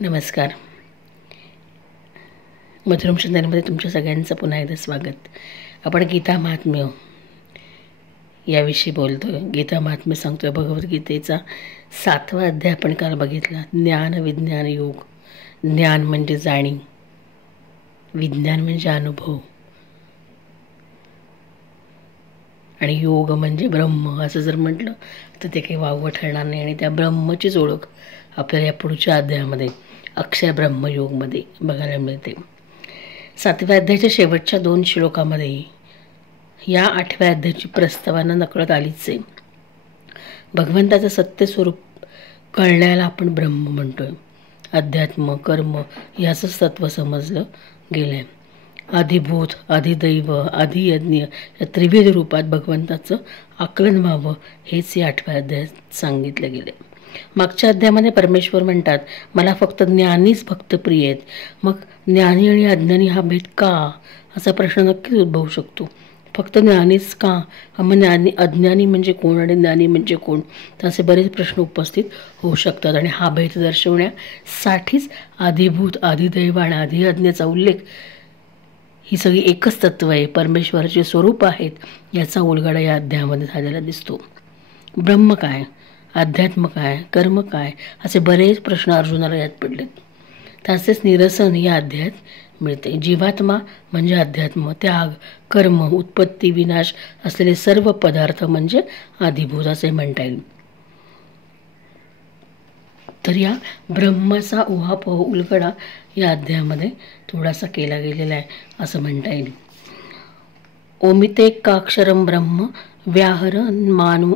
नमस्कार. मधुरम चंदनमध्ये तुमच्या सगळ्यांचं पुन्हा एकदा स्वागत. आपण गीता महात्म्य याविषयी बोलतो आहे. गीता महात्म्य सांगतो आहे. भगवद्गीतेचा 7वा अध्याय आपण काल बघितला. ज्ञान विज्ञान योग. ज्ञान म्हणजे जाणीव, विज्ञान म्हणजे अनुभव आणि योग म्हणजे ब्रह्म. असं जर म्हटलं तर ते काही वावगं ठरणार नाही. आणि त्या ब्रह्मचीच ओळख आपल्याला या पुढच्या अध्यायामध्ये अक्षर ब्रह्मयोगमध्ये बघायला मिळते. 7व्या अध्यायाच्या शेवटच्या 2 श्लोकामध्ये या 8व्या अध्यायाची प्रस्तावना नकळत आलीच आहे. भगवंताचं सत्य स्वरूप कळण्याला आपण ब्रह्म म्हणतोय. अध्यात्म कर्म याचंच तत्त्व समजलं गेलं आहे. आधिभूत, आधिदैव, आधियज्ञ या त्रिविध रूपात भगवंताचं आकलन व्हावं हेच या 8व्या अध्यायात सांगितलं गेले. मागच्या अध्यायामध्ये परमेश्वर म्हणतात, मला फक्त ज्ञानीच भक्त प्रिय आहेत. मग ज्ञानी आणि अज्ञानी हा भेद का, असा प्रश्न नक्कीच उद्भवू शकतो. फक्त ज्ञानीच का, मग ज्ञानी अज्ञानी म्हणजे कोण आणि ज्ञानी म्हणजे कोण, तर असे बरेच प्रश्न उपस्थित होऊ शकतात. आणि हा भेद दर्शवण्यासाठीच आधिभूत, आधिदैव आणि आधियज्ञाचा उल्लेख. ही सगळी एकच तत्व आहे, परमेश्वराचे स्वरूप आहेत, याचा उलगडा या अध्यायामध्ये झालेला दिसतो. ब्रह्म काय, अध्यात्म काय, कर्म काय, असे बरेच प्रश्न अर्जुनाला यात पडलेत. त्याचेच निरसन या अध्यायात मिळते. जीवात्मा म्हणजे अध्यात्म, त्याग, कर्म, उत्पत्ती, विनाश असलेले सर्व पदार्थ म्हणजे आधिभूत असे म्हणता येईल. तर या ब्रह्माचा उहापोह उलगडा या अध्यायामध्ये थोडासा केला गेलेला आहे असं म्हणता येईल. ओमितेकाक्षरं ब्रह्म व्याहरन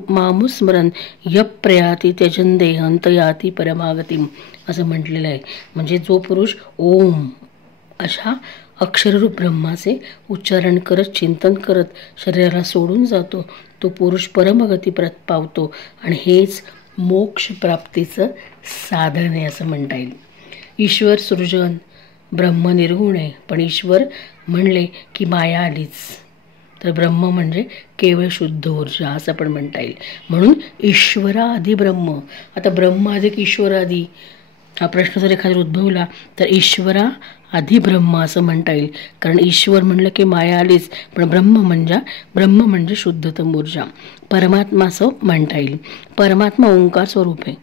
मामुस्मरन यप्रयाती त्यजन देहंत याती परमागतीम असं म्हटलेलं आहे. म्हणजे जो पुरुष ओम अशा अक्षररूप ब्रह्माचे उच्चारण करत, चिंतन करत शरीराला सोडून जातो, तो पुरुष परमगती पावतो. आणि हेच मोक्ष प्राप्तीचं साधन आहे असं म्हणता येईल. ईश्वर सृजन, ब्रह्म निर्गुण आहे, पण ईश्वर म्हणले की माया आलीच. तर ब्रह्म म्हणजे केवळ शुद्ध ऊर्जा असं पण म्हणता येईल. म्हणून ईश्वरादि ब्रह्म. आता ब्रह्म अधिक ईश्वरादि हा प्रश्न जर एखादा उद्भवला तर ईश्वरा आधी ब्रह्म असं म्हणता येईल. कारण ईश्वर म्हणलं की माया आलीच, पण ब्रह्म म्हणजे शुद्धतम ऊर्जा, परमात्मा असं म्हणता येईल. परमात्मा ओंकार स्वरूप आहे,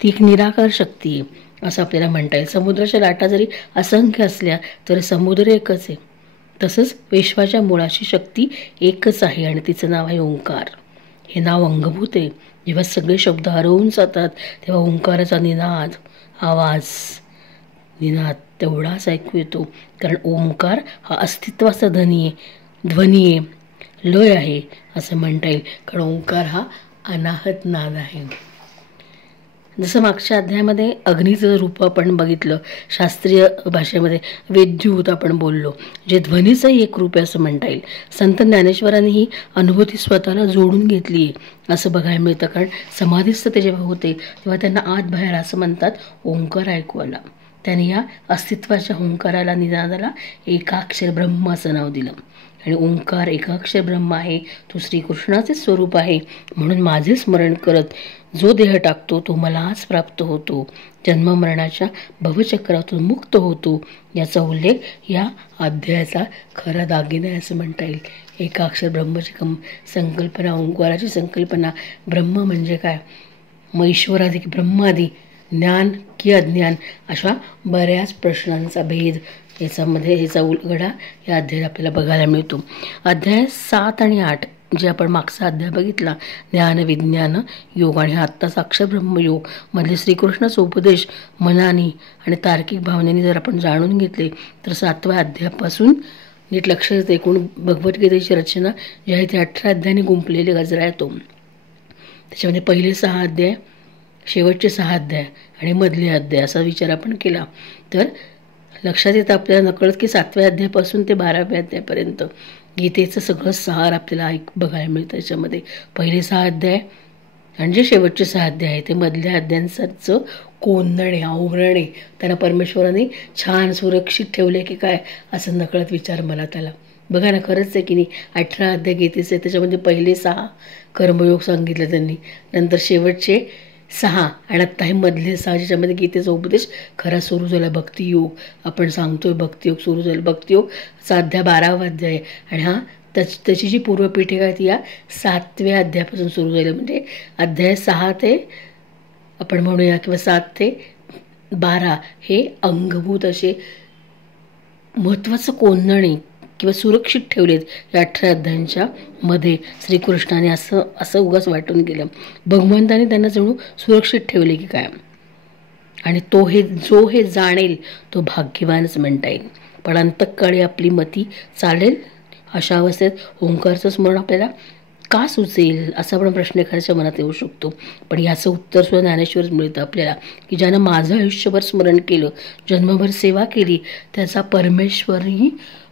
ती एक निराकार शक्ती आहे असं आपल्याला म्हणता येईल. समुद्राच्या लाटा जरी असंख्य असल्या तरी समुद्र एकच आहे. तसंच विश्वाच्या मुळाची शक्ती एकच आहे आणि तिचं नाव आहे ओंकार. हे नाव अंगभूत आहे. जेव्हा सगळे शब्द हरवून जातात तेव्हा ओंकाराचा निनाद, आवाज, निनाद तेवढाच ऐकू येतो. कारण ओंकार हा अस्तित्वाचा ध्वनी आहे, लय आहे असं म्हणता येईल. कारण ओंकार हा अनाहत नाद आहे. जसं मागच्या अध्यायामध्ये अग्नीचं रूप आपण बघितलं, शास्त्रीय भाषेमध्ये वेद्यूत आपण बोललो, जे ध्वनीचंही एक रूप आहे असं म्हणता येईल. संत ज्ञानेश्वरांनी ही अनुभूती स्वतःला जोडून घेतली आहे असं बघायला मिळतं. कारण समाधीस्थ ते जेव्हा होते तेव्हा त्यांना आत बाहेर असं म्हणतात ओंकार ऐकू आला. त्यांनी या अस्तित्वाच्या ओंकाराला, निनादाला एकाक्षर ब्रह्म असं नाव दिलं. आणि ओंकार एकाक्षर ब्रह्म आहे, तो श्रीकृष्णाचे स्वरूप आहे. म्हणून माझे स्मरण करत जो देह टाकतो तो मलाच प्राप्त होतो, जन्ममरणाच्या भवचक्रातून मुक्त होतो. याचा उल्लेख या अध्यायाचा खरा दागिना आहे असं म्हणता येईल. एकाक्षर ब्रह्मची संकल्पना, ओंकाराची संकल्पना. ब्रह्म म्हणजे काय, मग ईश्वरादी की ब्रह्मादी, ज्ञान की अज्ञान, अशा बऱ्याच प्रश्नांचा भेद याचा उलगडा या अध्यायात आपल्याला बघायला मिळतो. अध्याय 7 आणि 8 जे आपण मागचा अध्याय बघितला, ज्ञान विज्ञान योग आणि आत्ताचा अक्षर ब्रह्मयोग मधले श्रीकृष्णाचा उपदेश मनाने आणि तार्किक भावनेने जर आपण जाणून घेतले तर 7व्या अध्यायापासून नीट लक्ष देते. एकूण भगवद्गीतेची रचना जी आहे ती 18 अध्यायाने गुंपलेली गजरा येतो. त्याच्यामध्ये पहिले 6 अध्याय, शेवटचे 6 अध्याय आणि मधले अध्याय असा विचार आपण केला तर लक्षात येतं आपल्याला नकळत की 7व्या अध्यायापासून ते 12व्या अध्यायापर्यंत गीतेचं सगळं सार आपल्याला बघायला मिळतं. त्याच्यामध्ये पहिले 6 अध्याय आणि जे शेवटचे 6 अध्याय आहे ते मधल्या अध्यायांचं कोंदणे, आवरणे त्यांना परमेश्वराने छान सुरक्षित ठेवले की काय असं नकळत विचार मला त्याला. बघा ना, खरंच आहे की नाही. 18 अध्याय गीतेचे, त्याच्यामध्ये पहिले 6 कर्मयोग सांगितले त्यांनी, नंतर शेवटचे 6 आणि आत्ता हे मधले 6 ज्याच्यामध्ये गीतेचा उपदेश खरा सुरू झाला. भक्तियोग आपण सांगतोय, भक्तियोग सुरू झाला. भक्तियोगचा अध्याय 12वा अध्याय आहे आणि हा त्याची जी पूर्वपीठिका आहे ती या 7व्या अध्यायापासून सुरू झाली. म्हणजे अध्याय 6 ते आपण म्हणूया किंवा 7 ते 12 हे अंगभूत असे महत्त्वाचं कोंदणी किंवा सुरक्षित ठेवलेत या 18 अध्यायांच्या मध्ये. श्रीकृष्णाने असं उगाच वाटून गेलं, भगवंताने त्यांना जणू सुरक्षित ठेवले की काय. आणि जो हे जाणेल तो भाग्यवानच म्हणता येईल. पण अंतःकाळी आपली मती चालेल अशा अवस्थेत ओंकारचं स्मरण आपल्याला का सुचेल असा पण प्रश्न एखाद्याच्या मनात येऊ शकतो. पण याचं उत्तर सुद्धा ज्ञानेश्वरच मिळतं आपल्याला, की ज्यानं माझं आयुष्यभर स्मरण केलं, जन्मभर सेवा केली, त्याचा परमेश्वरही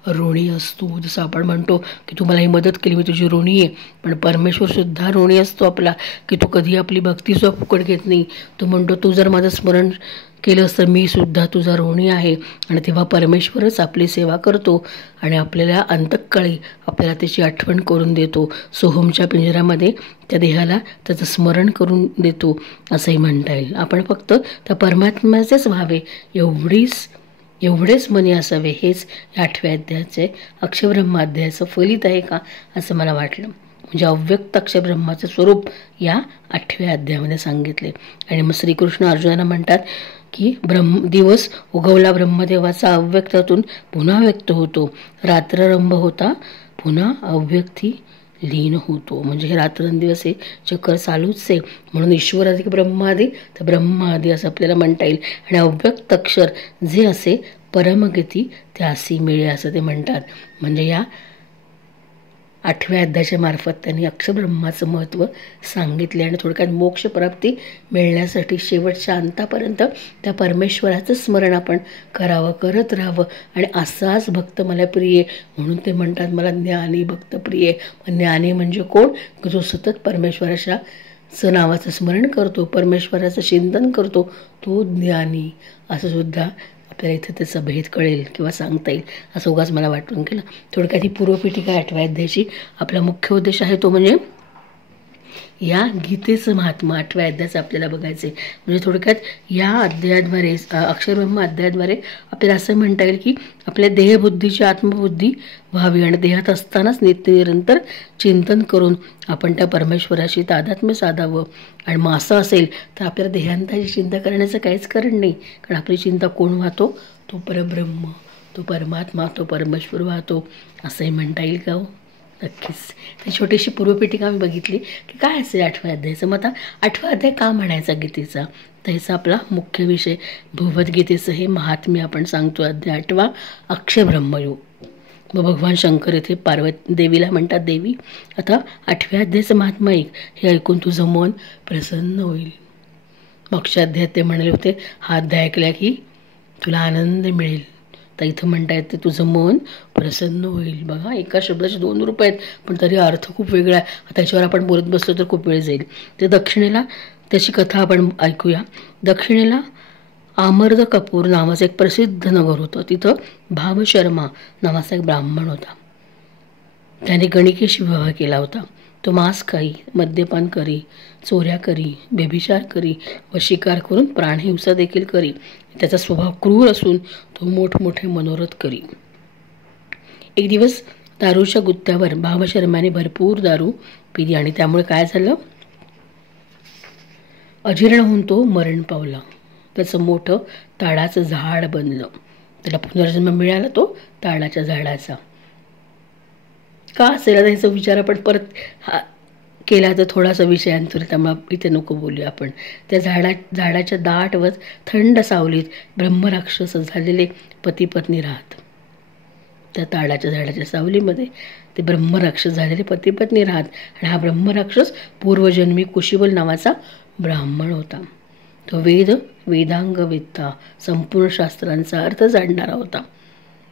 ऋणी असतो. जसं आपण म्हणतो की तू मला ही मदत केली, मी तुझी ऋणी आहे. पण परमेश्वरसुद्धा ऋणी असतो आपला, की तो कधी आपली भक्तीसुद्धा फुकट घेत नाही. तो म्हणतो तू जर माझं स्मरण केलंस तर मी सुद्धा तुझा ऋणी आहे. आणि तेव्हा परमेश्वरच आपली सेवा करतो आणि आपल्याला अंतःकाळी आपल्याला त्याची आठवण करून देतो. सोहमच्या पिंजऱ्यामध्ये त्या देहाला त्याचं स्मरण करून देतो असंही म्हणता येईल. आपण फक्त त्या परमात्म्याचेच व्हावे एवढेच मनी असावे, हेच या 8व्या अध्यायाचे अक्षरब्रह्म अध्यायाचं फलित आहे का असं मला वाटलं. म्हणजे अव्यक्त अक्षरब्रह्माचं स्वरूप या 8व्या अध्यायामध्ये सांगितले. आणि मग श्रीकृष्ण अर्जुनाला म्हणतात की दिवस उगवला ब्रह्मदेवाचा अव्यक्तातून पुन्हा व्यक्त होतो, रात्ररंभ होता पुन्हा अव्यक्ती लीन होतो. म्हणजे हे रात्रंदिवस हे चक्र चालूच आहे. म्हणून ईश्वर अधिक ब्रह्मादी तर ब्रह्मादी असं आपल्याला म्हणता येईल. आणि अव्यक्त अक्षर जे असे परमगती त्यासी मिळे असं ते म्हणतात. म्हणजे या 8व्या अध्यायाच्या मार्फत त्यांनी अक्षरब्रह्माचं महत्त्व सांगितले आणि थोडक्यात मोक्षप्राप्ती मिळण्यासाठी शेवटच्या अंतापर्यंत त्या परमेश्वराचं स्मरण आपण करावं, करत राहावं. आणि असाच भक्त मला प्रिय म्हणून ते म्हणतात मला ज्ञानी भक्त प्रिय. ज्ञानी म्हणजे कोण? जो सतत परमेश्वराच्या नावाचं स्मरण करतो, परमेश्वराचं चिंतन करतो, तो ज्ञानी. असं सुद्धा आपल्याला इथं त्याचा भेद कळेल किंवा सांगता येईल असं उगाच मला वाटून केलं. थोडक्यात ही पूर्वपीठिका 8व्या अध्यायाची आपला मुख्य उद्देश आहे तो म्हणजे या गीतेचं महात्म्य 8व्या अध्यायाचं आपल्याला बघायचं आहे. म्हणजे थोडक्यात या अध्यायाद्वारे अक्षरब्रह्म अध्यायाद्वारे आपल्याला असं म्हणता येईल की आपल्या देहबुद्धीची आत्मबुद्धी व्हावी आणि देहात असतानाच निरंतर चिंतन करून आपण त्या परमेश्वराशी तादात्म्य साधावं. आणि मग असं असेल तर आपल्याला देहांताची चिंता करण्याचं काहीच कारण नाही. कारण आपली चिंता कोण वाहतो? तो परब्रह्म, तो परमात्मा, तो परमेश्वर वाहतो असंही म्हणता येईल का हो? नक्कीच. ती छोटीशी पूर्वपीठिका मी बघितली की काय असेल 8व्या अध्यायाचं. मग आता 8वा अध्याय का म्हणायचा गीतेचा? तर ह्याचा आपला मुख्य विषय भगवद्गीतेचं हे महात्म्य आपण सांगतो. अध्याय 8वा अक्षरब्रह्मयोग. मग भगवान शंकर येथे पार्वती देवीला म्हणतात, देवी आता 8व्या अध्यायाचं महात्म्य ऐक, हे ऐकून तुझं मन प्रसन्न होईल. मागच्या अध्यायात ते म्हणाले होते हा अध्याय ऐकला की तुला आनंद मिळेल. तर इथं म्हणता येते तुझं मन प्रसन्न होईल. बघा, एका शब्दाचे 2 रूप आहेत पण तरी अर्थ खूप वेगळा आहे. त्याच्यावर आपण बोलत बसलो तर खूप वेळ जाईल. ते दक्षिणेला त्याची कथा आपण ऐकूया. दक्षिणेला आमर्द कपूर नावाचं एक प्रसिद्ध नगर होतं. तिथं भावशर्मा नावाचा एक ब्राह्मण होता. त्याने गणिकेशी विवाह केला होता. तो मांस खाई, मद्यपान करी, चोऱ्या करी, व्यभिचार करी व शिकार करून प्राणहिंसा देखील करी. त्याचा स्वभाव क्रूर असून तो मोठमोठे मनोरथ करी. एक दिवस दारूच्या गुत्त्यावर भावशर्माने भरपूर दारू पिली आणि त्यामुळे काय झालं? अजीर्ण होऊन तो मरण पावला. त्याचं मोठं ताडाचं झाड बनलं. त्याला पुनर्जन्म मिळाला तो ताडाच्या झाडाचा. का असेल त्याचा विचार आपण परत केला तर थोडासा विषय अंतर, त्यामुळे इथे नको बोलूया आपण. त्या झाडाच्या दाट व थंड सावलीत ब्रह्मराक्षस झालेले पती पत्नी राहत. त्या ताडाच्या झाडाच्या सावलीमध्ये ते ब्रह्मराक्षस झालेले पती पत्नी राहत. आणि हा ब्रह्मराक्षस पूर्वजन्मी कुशिबल नावाचा ब्राह्मण होता. तो वेदांग वेत्ता, संपूर्ण शास्त्रांचा अर्थ जाणणारा होता.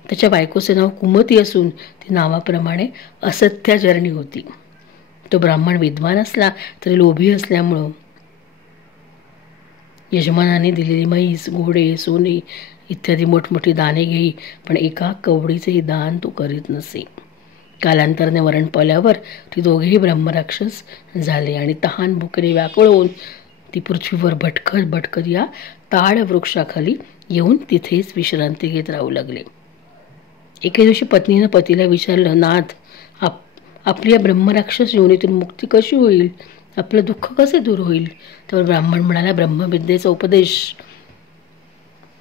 त्याच्या बायकोचे नाव कुमती असून ती नावाप्रमाणे असत्याचरणी होती. तो ब्राह्मण विद्वान असला तरी लोभी असल्यामुळं यजमानाने दिलेली म्हैस, घोडे, सोने इत्यादी मोठमोठी दाने घेई, पण एका कवडीचेही दान तो करीत नसे. कालांतराने मरण पावल्यावर ती दोघेही ब्रह्मराक्षस झाले आणि तहान भुकेने व्याकुळ होऊन ती पृथ्वीवर भटकत भटकत या ताड वृक्षाखाली येऊन तिथेच विश्रांती घेत राहू लागले. एके दिवशी पत्नीनं पतीला विचारलं, नाथ, आपली या ब्रह्मराक्षस योनीतून मुक्ती कशी होईल? आपलं दुःख कसे दूर होईल? तर ब्राह्मण म्हणाला, ब्रह्मविद्येचा उपदेश,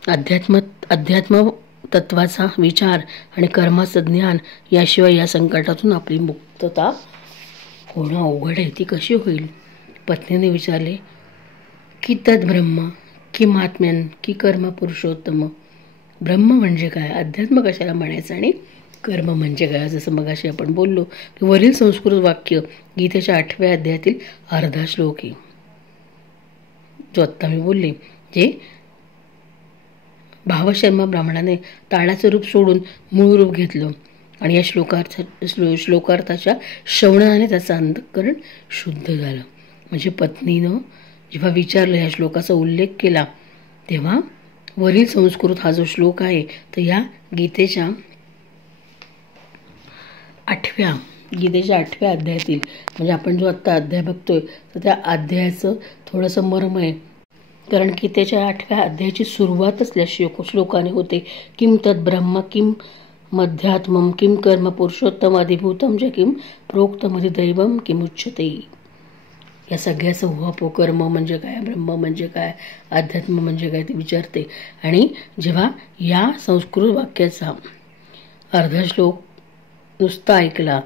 अध्यात्म तत्वाचा विचार आणि कर्माचं ज्ञान याशिवाय या संकटातून आपली मुक्तता होणं अवघड आहे. ती कशी होईल? पत्नीने विचारले, की तद ब्रह्म, की महात्म्यन, की कर्म पुरुषोत्तम. ब्रह्म म्हणजे काय? अध्यात्म कशाला म्हणायचं? आणि कर्म म्हणजे काय? जसं मगाशी आपण बोललो की वरील संस्कृत वाक्य गीतेच्या 8व्या अध्यायातील अर्धा श्लोक आहे, जो आत्ता मी बोलले, जे भावशर्मा ब्राह्मणाने ताडाचं रूप सोडून मूळ रूप घेतलं आणि या श्लोकार्थाच्या श्रवणाने त्याचं अंतःकरण शुद्ध झालं. म्हणजे पत्नीनं जेव्हा विचारलं, या श्लोकाचा उल्लेख केला, तेव्हा वरील संस्कृत हा जो श्लोक आहे तर या गीतेच्या 8व्या अध्यायातील, म्हणजे आपण जो आत्ता अध्याय बघतोय तर त्या अध्यायाचं थोडंसं मर्म आहे. कारण गीतेच्या 8व्या अध्यायाची सुरुवातच त्या श्लोकाने होते, किम तद ब्रह्म, किम मध्यात्मम, किम कर्म पुरुषोत्तम अधिभूतम च किम प्रोक्तमधि दैवम किमुच्यते. या सगळ्याचं उहापो, कर्म म्हणजे काय, ब्रह्म म्हणजे काय, अध्यात्म म्हणजे काय ते विचारते. आणि जेव्हा या संस्कृत वाक्याचा अर्धा श्लोक नुसता ऐकला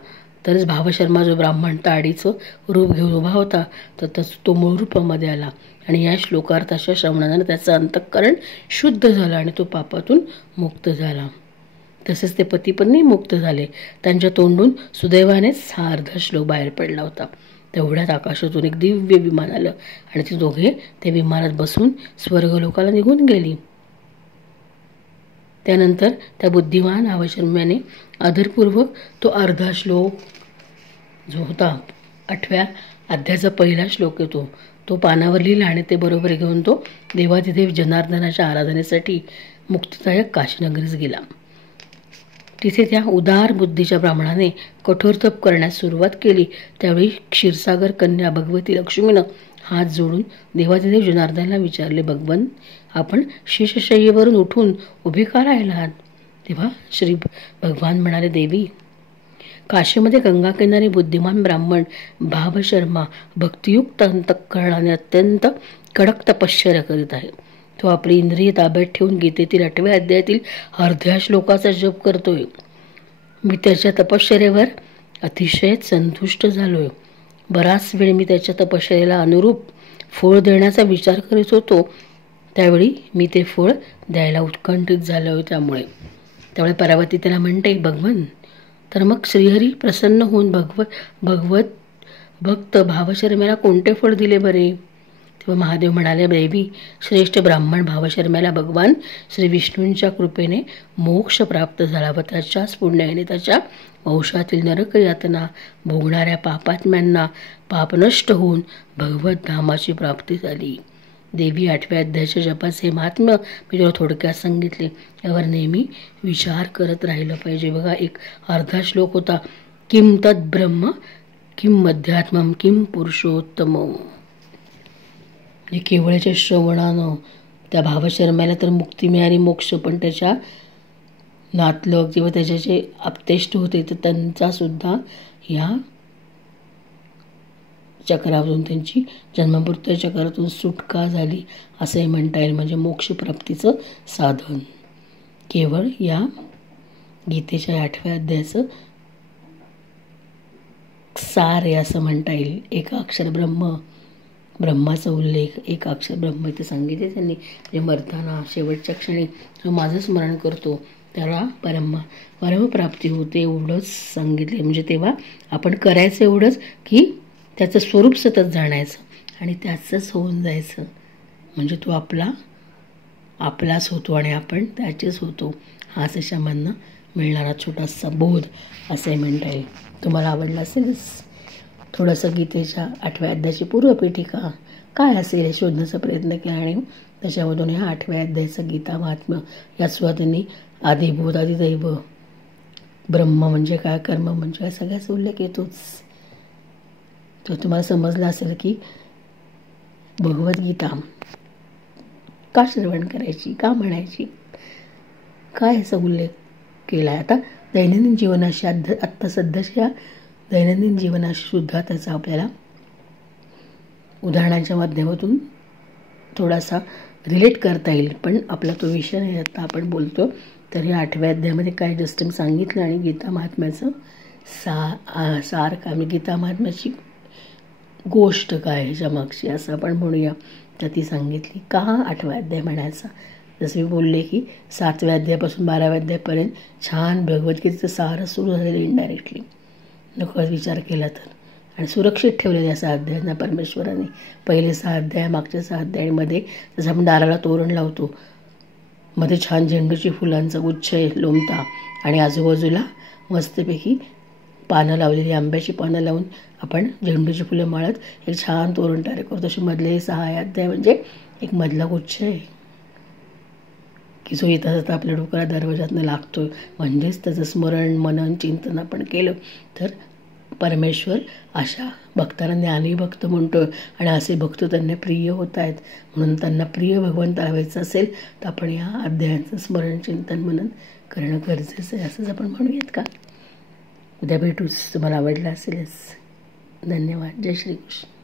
तरच भावशर्मा जो ब्राह्मण ताडीचं रूप घेऊन उभा होता तर तो मूळ रूपामध्ये आला आणि या श्लोकार्थाच्या श्रवणाने त्याचं अंतःकरण शुद्ध झालं आणि तो पापातून मुक्त झाला. तसेच ते पती पत्नी मुक्त झाले. त्यांच्या तोंडून सुदैवानेच हा अर्धा श्लोक बाहेर पडला होता. तेवढ्यात आकाशातून एक दिव्य विमान आलं आणि ते दोघे त्या विमानात बसून स्वर्गलोकाला निघून गेली. त्यानंतर त्या बुद्धिमान भावशर्म्याने आदरपूर्वक तो अर्धा श्लोक जो होता 8व्या अध्यायाचा पहिला श्लोक येतो तो पानावर लिहिला आणि ते बरोबर घेऊन तो देवाधिदेव जनार्दनाच्या आराधनेसाठी मुक्तिदायक काशीनगरीस गेला. तिथे त्या उदार बुद्धीच्या ब्राह्मणाने कठोर तप करण्यास सुरुवात केली. त्यावेळी क्षीरसागर कन्या भगवती लक्ष्मीनं हात जोडून देवाधिदेव जनार्दनाला विचारले, भगवन, आपण शेषशय्येवरून उठून उभे का राहिलात? तेव्हा श्री भगवान म्हणाले, देवी, काशीमध्ये गंगाकिनारी बुद्धिमान ब्राह्मण भावशर्मा भक्तियुक्त अंतःकरणाने अत्यंत कडक तपश्चर्या करीत आहे. तो आपली इंद्रिय ताब्यात ठेवून गीतेतील 8व्या अध्यायातील अर्ध्या श्लोकाचा जप करतोय. मी त्याच्या तपश्चर्येवर अतिशय संतुष्ट झालोय. बराच वेळ मी त्याच्या तपश्चर्येला अनुरूप फळ देण्याचा विचार करीत होतो. त्यावेळी मी ते फळ द्यायला उत्कंठित झालो. त्यामुळे पार्वती त्याला म्हणते, भगवन, तर मग श्रीहरी प्रसन्न होऊन भगवत भक्त भावशर्म्याला कोणते फळ दिले बरे? तेव्हा महादेव म्हणाले, देवी, श्रेष्ठ ब्राह्मण भावशर्म्याला भगवान श्री विष्णूंच्या कृपेने मोक्ष प्राप्त झाला व त्याच्याच पुण्याने त्याच्या वंशातील नरक यातना भोगणाऱ्या पापात्म्यांना पाप नष्ट होऊन भगवत धामाची प्राप्ती झाली. देवी, 8व्या अध्यायाच्या जपाचे महात्म्य मी तुला थोडक्यात सांगितले. यावर नेहमी विचार करत राहिलं पाहिजे. बघा, एक अर्धा श्लोक होता, किम तद ब्रह्म, किम मध्यात्मम, किम पुरुषोत्तम. केवळच्या श्रवणानं त्या भावशर्म्याला तर मुक्ती मिळाली, मोक्ष, पण त्याच्या नातलग किंवा त्याचे जे आप्तेष्ट होते तर त्यांचा सुद्धा या चक्रावरून, त्यांची जन्ममृत्यू चक्रातून सुटका झाली असंही म्हणता येईल. म्हणजे मोक्षप्राप्तीचं साधन केवळ या गीतेच्या 8व्या अध्यायाचं सार आहे असं म्हणता येईल. एकाक्षर ब्रह्माचा उल्लेख, एकाक्षर ब्रह्म इथे सांगितले त्यांनी. म्हणजे मरताना शेवटच्या क्षणी जो माझं स्मरण करतो त्याला परमप्राप्ती होते एवढंच सांगितले. म्हणजे तेव्हा आपण करायचं एवढंच की त्याचं स्वरूप सतत जाणायचं आणि त्याचंच होऊन जायचं. म्हणजे तो आपलाच होतो आणि आपण त्याचेच होतो. हाच याच्यामधनं मिळणारा छोटासा बोध असंही म्हणता येईल. तुम्हाला आवडलं असेलच. थोडंसं गीतेच्या 8व्या अध्यायाची पूर्वपीठिका काय असेल हे शोधण्याचा प्रयत्न केला आणि त्याच्यामधून ह्या 8व्या अध्यायाचं गीता महात्म्य यात सुद्धा त्यांनी आदिभूत, आदिदैव, ब्रह्म म्हणजे काय, कर्म म्हणजे काय, सगळ्याचा उल्लेख येतोच. तो तुम्हाला समजला असेल की भगवद्गीता का श्रवण करायची, का म्हणायची, काय याचा उल्लेख केला आहे. आता दैनंदिन जीवनाशी आत्ता सध्याच्या दैनंदिन जीवनाशी सुद्धा त्याचा आपल्याला उदाहरणांच्या माध्यमातून थोडासा रिलेट करता येईल. पण आपला तो विषय नाही, आता आपण बोलतो. तर या 8व्या अध्यायामध्ये काय जस्ट मी सांगितलं आणि गीता महात्म्याचं सार काय, म्हणजे गीता महात्म्याची गोष्ट काय ह्याच्या मागची असं आपण म्हणूया. तर ती सांगितली का 8व्या अध्याय म्हणायचा. जसं मी बोलले की 7व्या अध्यायापासून 12व्या अध्यायापर्यंत छान भगवद्गीतेचं सार सुरू झालेलं इनडायरेक्टली नकळत विचार केला तर. आणि सुरक्षित ठेवलेल्या 6 अध्यायांना परमेश्वराने. पहिले 6 अध्याय, मागचे 6 अध्याय, आणि मध्ये जसं आपण दाराला तोरण लावतो, मध्ये छान झेंडूची फुलांचा गुच्छ लोंबता आणि आजूबाजूला मस्तपैकी पानं लावलेली, आंब्याची पानं लावून आपण झेंडूची फुलं माळत एक छान तोरण तयार करतो. तसे मधले 6 अध्याय म्हणजे एक मधला गुच्छ आहे की जो येता जाता आपल्या डोक्याला दरवाजातनं लागतो. म्हणजेच त्याचं स्मरण, मनन, चिंतन आपण केलं तर परमेश्वर अशा भक्तांना ज्ञानी भक्त म्हणतो. आणि असे भक्त त्यांना प्रिय होत आहेत. म्हणून त्यांना प्रिय भगवंताला व्हायचं असेल तर आपण या अध्यायांचं स्मरण, चिंतन, मनन करणं गरजेचं आहे, असंच आपण म्हणूयात का. उद्या भेटूच. तुम्हाला आवडलं असेलच. धन्यवाद. जय श्रीकृष्ण.